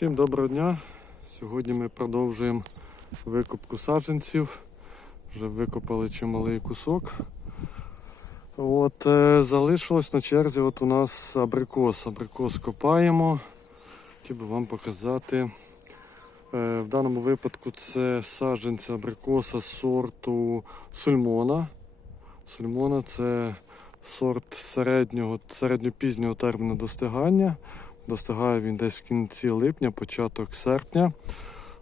Всім доброго дня. Сьогодні ми продовжуємо викопку саджанців. Вже викопали чималий кусок. От, е, залишилось на черзі от у нас абрикос. Абрикос копаємо. Хотів би вам показати. Е, в даному випадку це саджанці абрикоса сорту сульмона. Сульмона це сорт середнього, середньопізнього терміну достигання. Достигає він десь в кінці липня, початок серпня.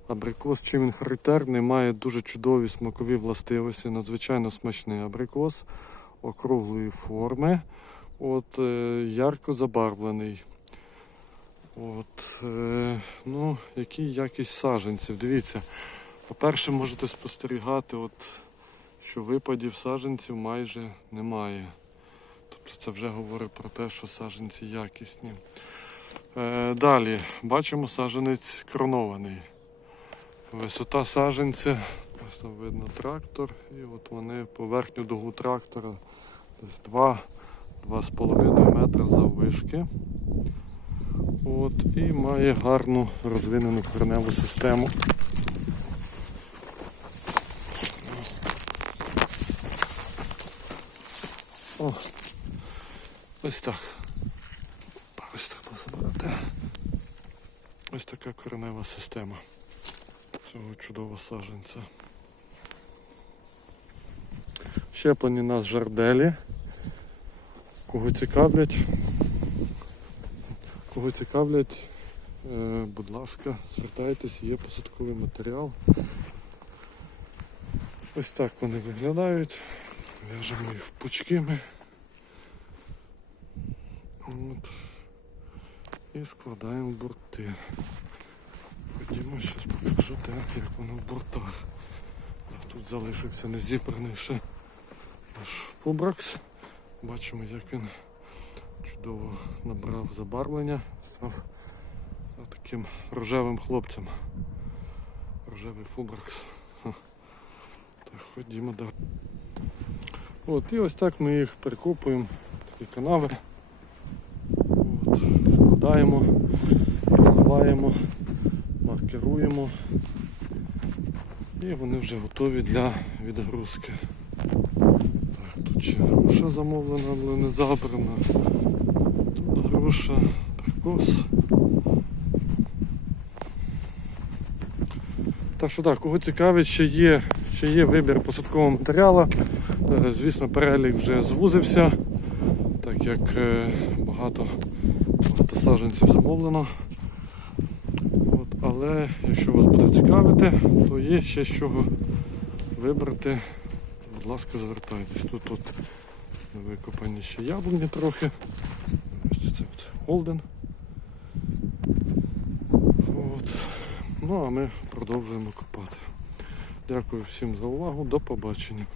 Абрикос, чим він характерний, має дуже чудові смакові властивості, надзвичайно смачний абрикос округлої форми, от, е, ярко забарвлений. От, е, ну, який якість саджанців. Дивіться, по-перше, можете спостерігати, от, що випадів саджанців майже немає. Тобто це вже говорить про те, що саджанці якісні. Е, Далі бачимо саджанець кронований. Висота саджанця, ось там видно трактор, і от вони по верхню дугу трактора десь 2-2,5 метри заввишки. От, і має гарну розвинену кореневу систему. О, ось так. Ось так. Ось така коренева система цього чудового саджанця. Щеплені нас жарделі. Кого цікавлять, кого цікавлять, е, будь ласка, звертайтеся, є посадковий матеріал. Ось так вони виглядають. В'яжемо їх в пучки ми. От. І складаємо борти. Ходімо, зараз покажу так, як воно в бортах. Тут залишився не зібраний ще наш фубракс. Бачимо, як він чудово набрав забарвлення, став таким рожевим хлопцем. Рожевий фубракс. Так, ходімо далі. От, і ось так ми їх перекопуємо, такі канави. Складаємо, проливаємо, маркируємо. І вони вже готові для відгрузки. Так, тут ще груша замовлена, але не забрана. Тут груша, перкос. Так що так, кого цікавить, ще є, ще є вибір посадкового матеріалу. Е, Звісно, перелік вже звузився, так як е, багато, багато саджанців замовлено. От, але якщо вас буде цікавити, то є ще з чого вибрати. Будь ласка, звертайтесь. Тут тут викопані ще яблуні трохи. Ось це от Голден. От. Ну а ми продовжуємо копати. Дякую всім за увагу. До побачення.